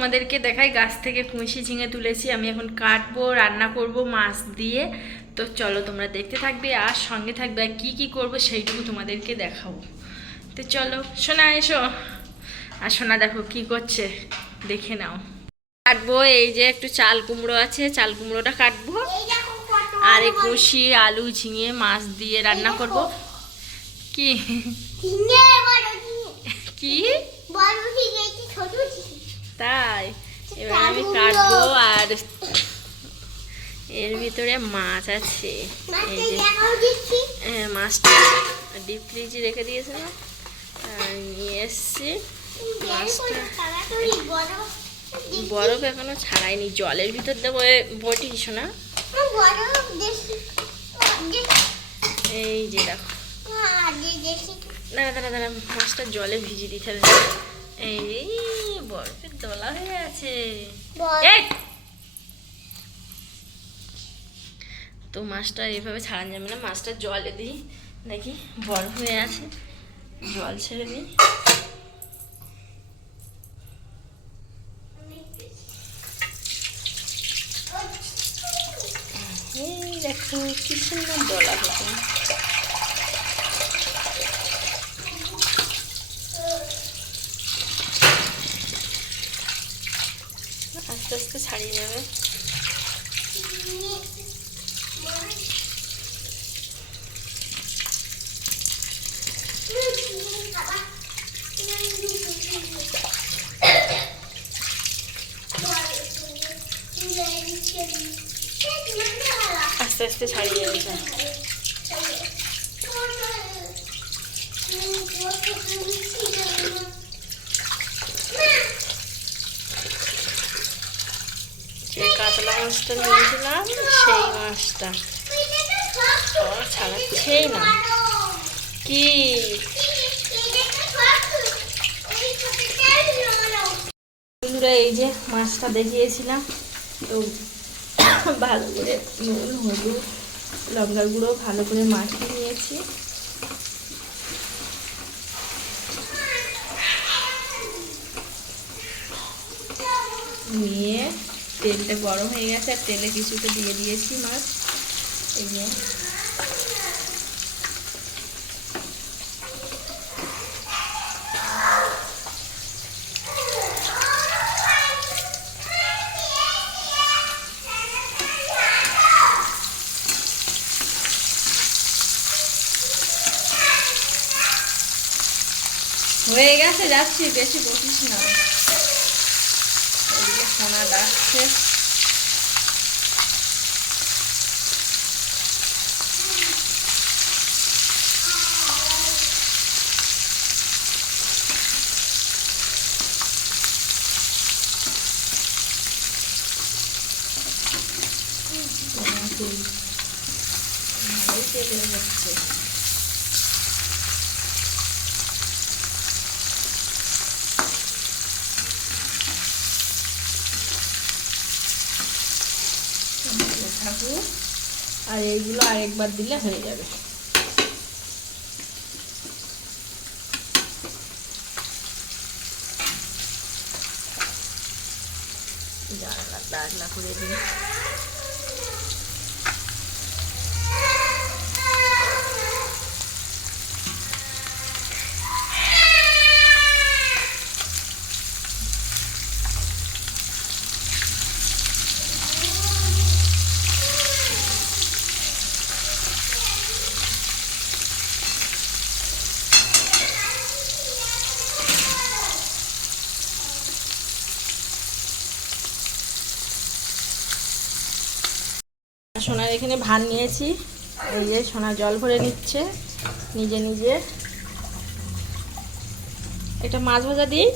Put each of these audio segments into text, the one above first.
তোমাদেরকে দেখাই গাছ থেকে কুঁচি ঝিঙে তুলেছি আমি এখন কাটবো রান্না করব মাছ দিয়ে। তো চলো তোমরা দেখতে থাকবে আর সঙ্গে থাকবে আর কী কী করব সেইটুকু তোমাদেরকে দেখাবো। তো চলো সোনা এসো। আর সোনা দেখো কি করছে দেখে নাও। কাটবো এই যে একটু চাল কুমড়ো আছে চাল কুমড়োটা কাটবো। আর এই কুশি আলু ঝিঙে মাছ দিয়ে রান্না করব। কি? কি? তাই। এবার আমি কাটবো আর এর ভিতরে মাছ আছে। হ্যাঁ, মাছটা ডিপ ফ্রিজে রেখে দিয়েছিলাম। আর নিয়ে এসছি। বরফ এখনও ছাড়াইনি। জলের ভিতর দেবো বটি শোনা এই যে দেখো। দাঁড়া দাঁড়া দাঁড়া মাছটা জলে ভিজিয়ে দিতে হবে। এই বরফের দলা হয়ে আছে। তো মাছটা এইভাবে ছাড়ান যাবে না মাছটা জলে দিই দেখি বরফ হয়ে আছে জল ছেড়ে দিই। এই দেখো কি সুন্দর দলা হতো আস্তে আস্তে ছাড়িয়ে নেবে। আস্তে আস্তে ছাড়িয়ে নেবে। যে কাতলা মাছটা নিয়েছিলাম সেই মাছটা। ছাড়াচ্ছেই না। কি? বন্ধুরা, এই যে মাছটা দেখিয়েছিলাম, তো ভালো করে নুন, হলুদ, লঙ্কার গুঁড়ো ভালো করে মাখিয়ে নিয়েছি। নিয়ে তেলটা গরম হয়ে গেছে, আর তেলে কিছুটা দিয়ে দিয়েছি মাছ। এই হয়ে গেছে, যাচ্ছি, বেশি বসিস না। সোনা ডাকছে ভালোই তেল হয়ে যাচ্ছে ভালো থাকুক আর এইগুলো আরেকবার দিলে হয়ে যাবে। জানলা ডাকলা করে দিই। ভাত নিয়েছি। এই যে সোনা জল ভরে নিচ্ছে নিজে নিজে। এটা মাছ ভাজা দিই?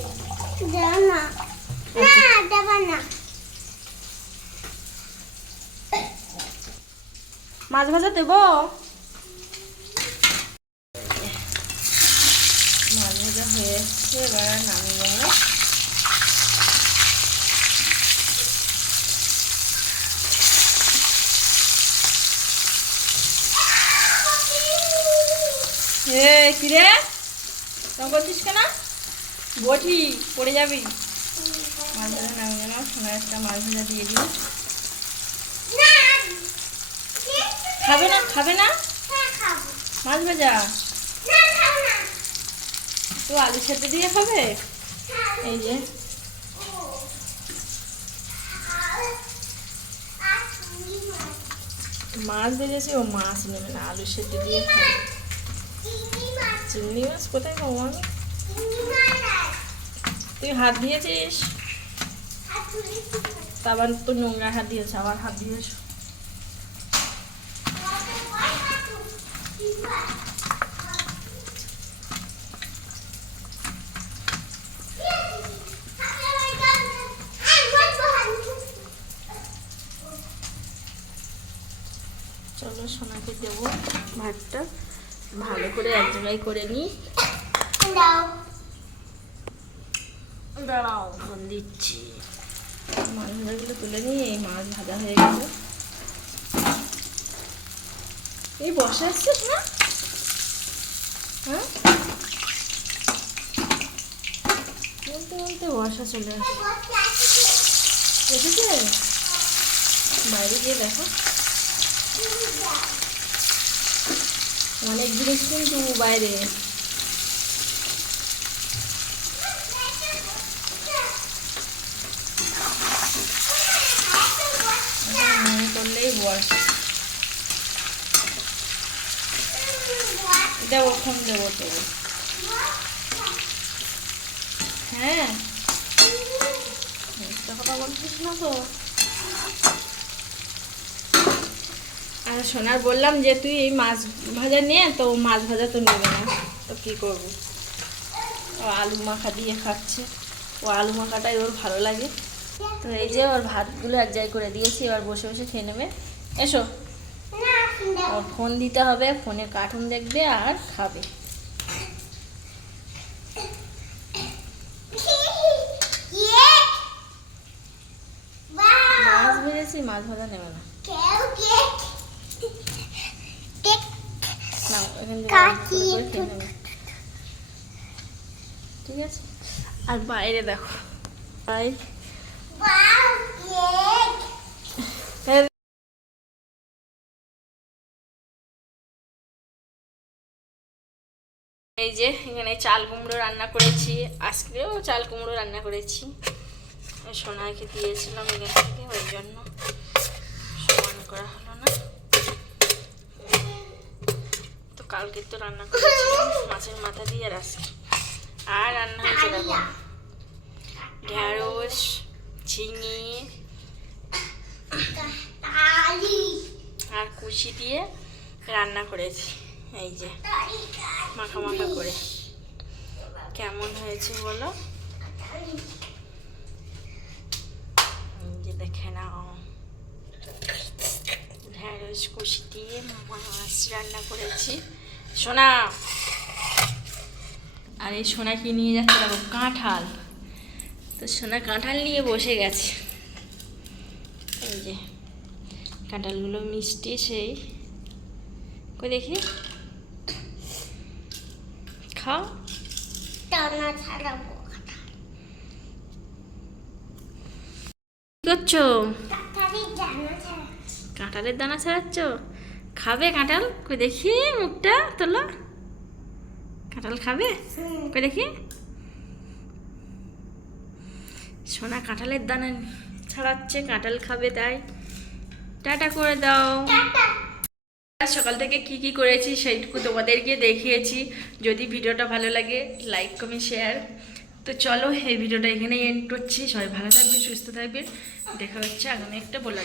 মাছ ভাজা দেবো? মাছ ভাজা হয়ে এবার নামিয়ে এ, কিরে? তখন করছিস কেন? বটি পড়ে যাবি। মাছ ধরে সোনা একটা মাছ ভাজা দিয়ে দিই। খাবে না? খাবে না? মাছ ভাজা? তো আলু সেদ্ধ দিয়ে খাবে এই যে। মাছ ভেজেছি, ও মাছ নেবে না, আলু সেদ্ধ দিয়ে খাবে। চিংড়ি মাছ কোথায় খাব আমি? তুই হাত দিয়েছিস? তা আবার তো নোংরা হাত দিয়েছে, আবার হাত দিয়েছ। চলো সোনাকে দেবো। ভাতটা। ভালো করে এক জায়গায় করে নিই দাঁড়াও দিচ্ছি। মাছ ভাজাগুলো তুলে নিই এই মাছ ভাজা হয়ে গেল। এই বসে আসছিস না? হ্যাঁ? বলতে বলতে বর্ষা চলে আসে। এসেছে বাইরে গিয়ে দেখো। অনেক জিনিস কিন্তু বাইরে। মনে করলেই বর্ষা দেবো, ফোন দেবো তো। হ্যাঁ। কথা বলছিস না তো। সোনার বললাম যে তুই এই মাছ ভাজা নিয়ে তো মাছ ভাজা তো নেবে না। তো কী করব? ও আলু মাখা দিয়ে খাচ্ছে। ও আলু মাখাটাই ওর ভালো লাগে। তো এই যে ওর ভাতগুলো এক জায়গায় করে দিয়েছি, এবার বসে বসে খেয়ে নেবে। এসো। ওর ফোন দিতে হবে, ফোনে কার্টুন দেখবে আর খাবে। মাছ ভেজেছি, মাছ ভাজা নেবে না। এই যে, এখানে চাল কুমড়ো রান্না করেছি। আজকেও চাল কুমড়ো রান্না করেছি। সোনাকে দিয়েছিলাম এখান থেকে, ওই জন্য সমান করা কালকে তো রান্না করেছিলাম মাছের মাথা দিয়ে আর আজকে। আর রান্না হয়েছে দেখো ঢ্যাঁড়স ঝিঙে আর কুচি দিয়ে রান্না করেছি। এই যে মাখা মাখা করে। কেমন হয়েছে বলো? যে দেখে নাও। ঢ্যাঁড়স কুচি দিয়ে মাছ রান্না করেছি। সোনা। আর এই সোনা কি নিয়ে যাচ্ছে? দেখো কাঁঠাল। তো সোনা কাঁঠাল নিয়ে বসে গেছে। এই যে কাঁঠালগুলো মিষ্টি সেই। কই দেখি। খাও। কি করছ? কাঁঠালের দানা ছাড়াচ্ছ। খাবে কাঁঠাল? কই দেখি, মুখটা তোলো। কাঁঠাল খাবে? কই দেখি। সোনা কাঁঠালের দানা ছাড়াচ্ছে, কাঁঠাল খাবে তাই। টাটা করে দাও। সকাল থেকে কি কি করেছি সেইটুকু তোমাদেরকে দেখিয়েছি। যদি ভিডিওটা ভালো লাগে লাইক কমেন্ট শেয়ার তো চলো, এই ভিডিওটা এখানেই এন্ড করছি। সবাই ভালো থাকবে, সুস্থ থাকবে। দেখা হচ্ছে আগামী একটা বলা